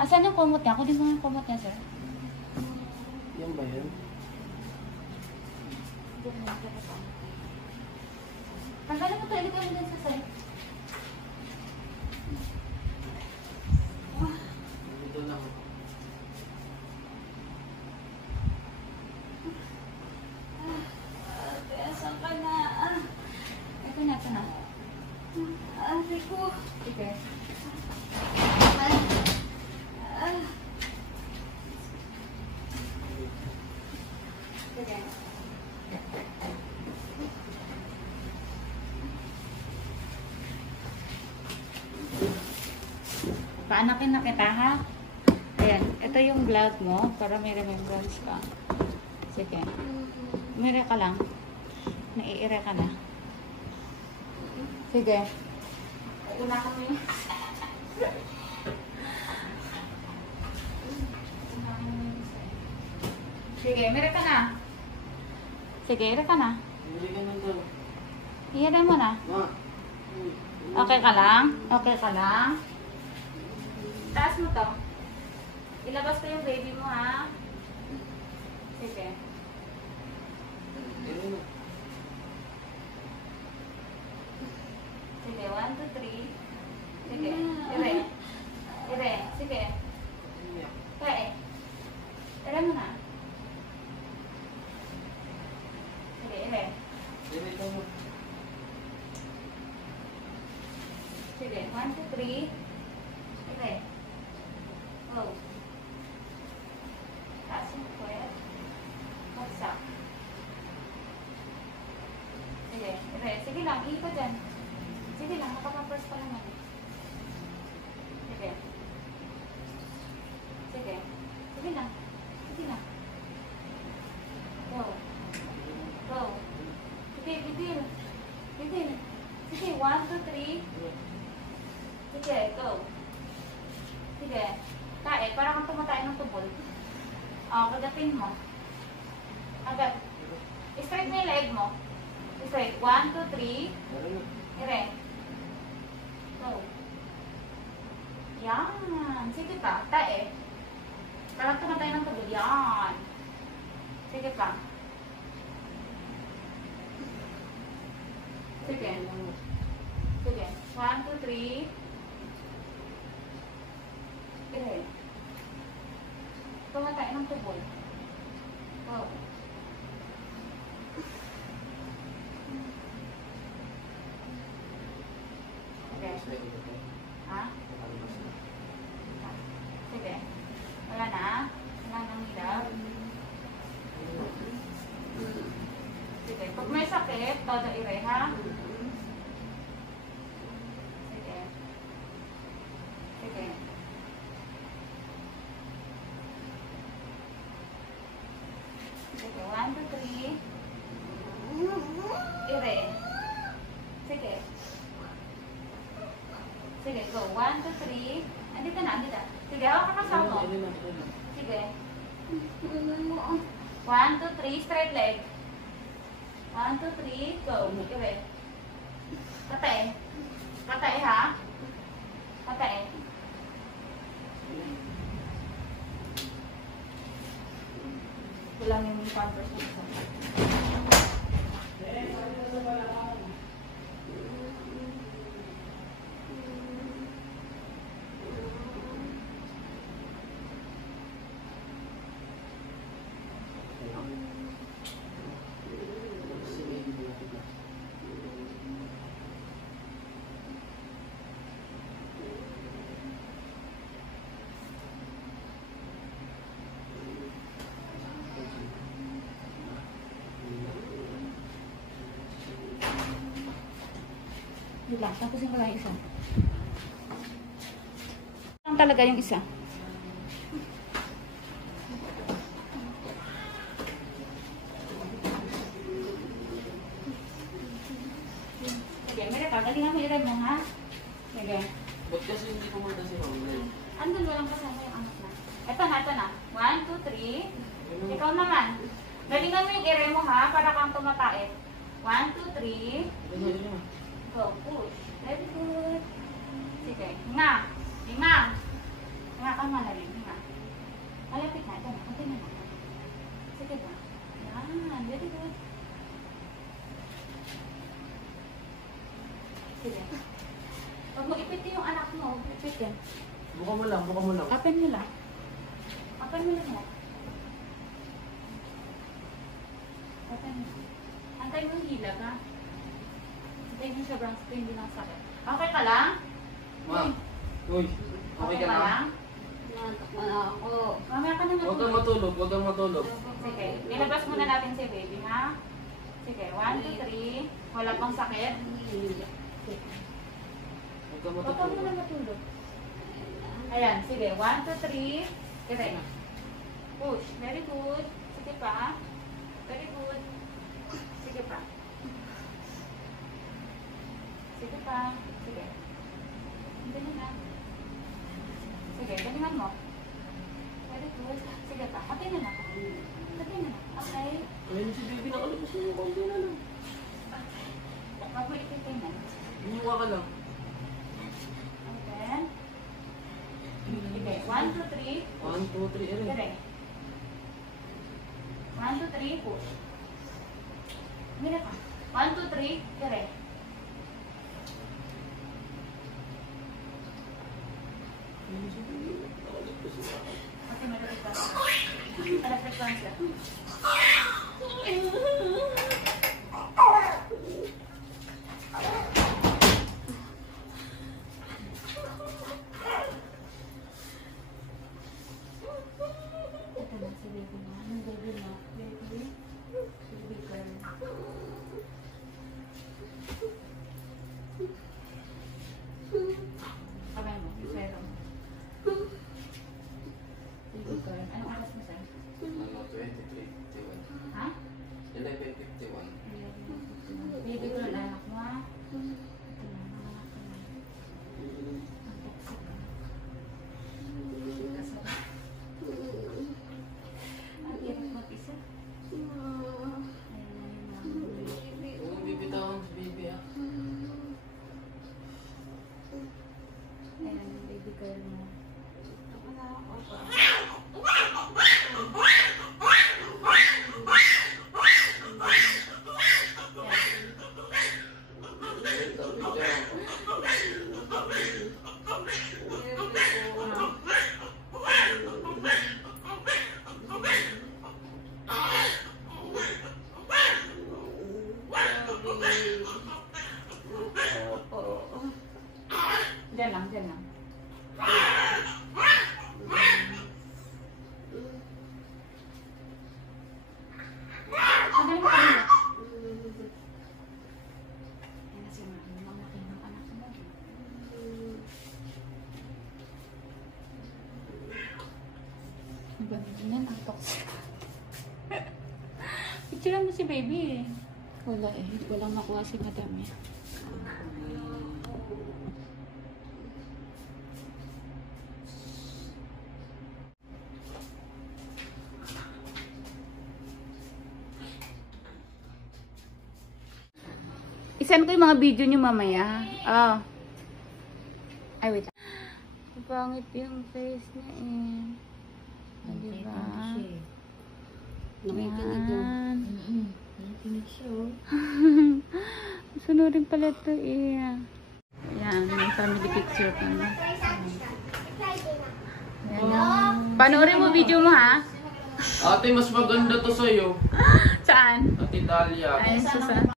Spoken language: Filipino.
Asan yung kumot niya? Kunin mo yung kumot niya, sir. Yan ba yan? Tanggalin mo ito. Ilagay mo din sa side. Dito lang. Asan ka na? Ito na, ito na. Rico. Sige. Sige. Paanakin na kita, ha? Ayan. Ito yung vlog mo para may remembrance ka. Sige. Umire ka lang. Naiire ka na. Sige. Unahan mo yun. Sige, umire ka na. Sige, ire ka na. Bili ka na daw. Iyan mo na. Ma. Okay ka lang? Okay ka lang? Taas mo to. Ilabas ko yung baby mo, ha? Sige. Sige, 1, 2, 3. Sige, ire. Ire, sige. Kae. Ire mo na. Sige, ire. Sige, 1, 2, 3. Ire. Go. Taas mo po yan. Bagsak. Sige, ire. Sige lang, ikot dyan. Sige lang, nakapapers pa naman. Sige. Sige. Sige lang. Sige lang. Go. Go. Sige, bitil. Bitil. Sige, 1, 2, 3. Sige, go. Sige. Kae, parang kang tumatay ng tubol. Kagapin mo. Agad. Straight na yung leg mo. Straight. 1, 2, 3. Ire. Go. Yan. Sige pa. Tae. Parang tumatay ng tubol. Yan. Sige pa. Sige. Sige. 1, 2, 3. Ire. Tumatay ng tubol. Go. Okay. Ha? Sige. Wala na? Wala nang hilap? Sige. Pag may sakit, todo ire, ha? Sige. Sige. Sige. 1, 2, 3. Ire. Sige. Sige, go. 1, 2, 3. Andito na, andito. Sige, hawak ka kasama mo. Sige. 1, 2, 3. Straight leg. 1, 2, 3. Go. Ire. Patay. Patay, ha? Patay. Kulang yung pampers mo. Relax, tapusin ko lang yung isa. Lang talaga yung isa. Sige, meron ka. Galingan mo i-rev mo, ha? Sige. Ba't kasi hindi pumunta si Mama? Andun walang kasama yung anak na. Ito na, ito na. 1, 2, 3. Ikaw naman. Galingan mo yung i-rev mo, ha? Para kang tumatait. 1, 2, 3. Go, push. Very good. Sige. Hinga. Hinga. Hinga ka. Hawakan mo na rin. Ha? Malapit na. Diyan. Kunti na lang. Sige ba? Yan. Very good. Sige. Pag mo ipit yung anak mo, ipit yan. Buka mo lang, buka mo lang. Open mo lang. Open mo lang yan. Open mo. Antay mo yung hilag, ha? Antay mo sobrang hindi lang sakit. Okay ka lang? Ma'am. Uy, okay ka na? Nantok na ako. Mamaya ka na Huwag kang matulog. matulog, huwag kang matulog. Sige, ilabas muna natin si baby, ha? Sige, 1, 2, 3. Wala pang sakit. Huwag kang Huwag ka matulog. muna matulog. Ayan, sige, 1, 2, 3. Kaya na. Push. Very good. Sige pa. Very good. Sige pa. Sige pa. Sige. Hindi na. Sige, galingan mo. Very good. Sige pa. Pati na na. Pati na na. Okay. Ayun si baby, nakalabas na yung konti na lang. Huwag mo ititin na. Inuwa ka lang. And then, sige, 1, 2, 3. 1, 2, 3, ere. Correct. 1, 2, 3, push. Mira ka. 1, 2, 3, correct. Ayun si baby, nakalabas na. Okay, malapit ka. Malapit ka sila. Ito na si baby na. Anong baby na? Baby? Baby girl. Kamay mo, yung swero mo. Baby girl. Anong oras mo sir? Ano, 23, 51. Ha? 11:51. Baby girl, anak mo ha? Ito na, anak ko na. Ang toxic ka. Kasi, ang hirap mag-isa. Ayun na yung mga baby. Huwag mong bibitawan si baby, ah. Ayan, yung baby girl mo. Ako na ako. Diyan lang, diyan lang. Tagal mo kanina. Ayan na si Mami. Mamaki ng anak mo. Iba yan, ang toxic. Picture mo si baby eh. Wala eh. Walang makuha si madam eh. Isan ko yung mga video nyo mamaya. Oh. Ay, wait. Pangit yung face niya eh. Ah, diba? Nakikinig ko. Yan. Nakikinig siya, oh. Sunurin pala ito eh. Yan, may family picture pa na. Yan. Panoorin mo video mo ha. Ate, mas maganda to sa'yo. Saan? Ate Talia. Ay, Susan.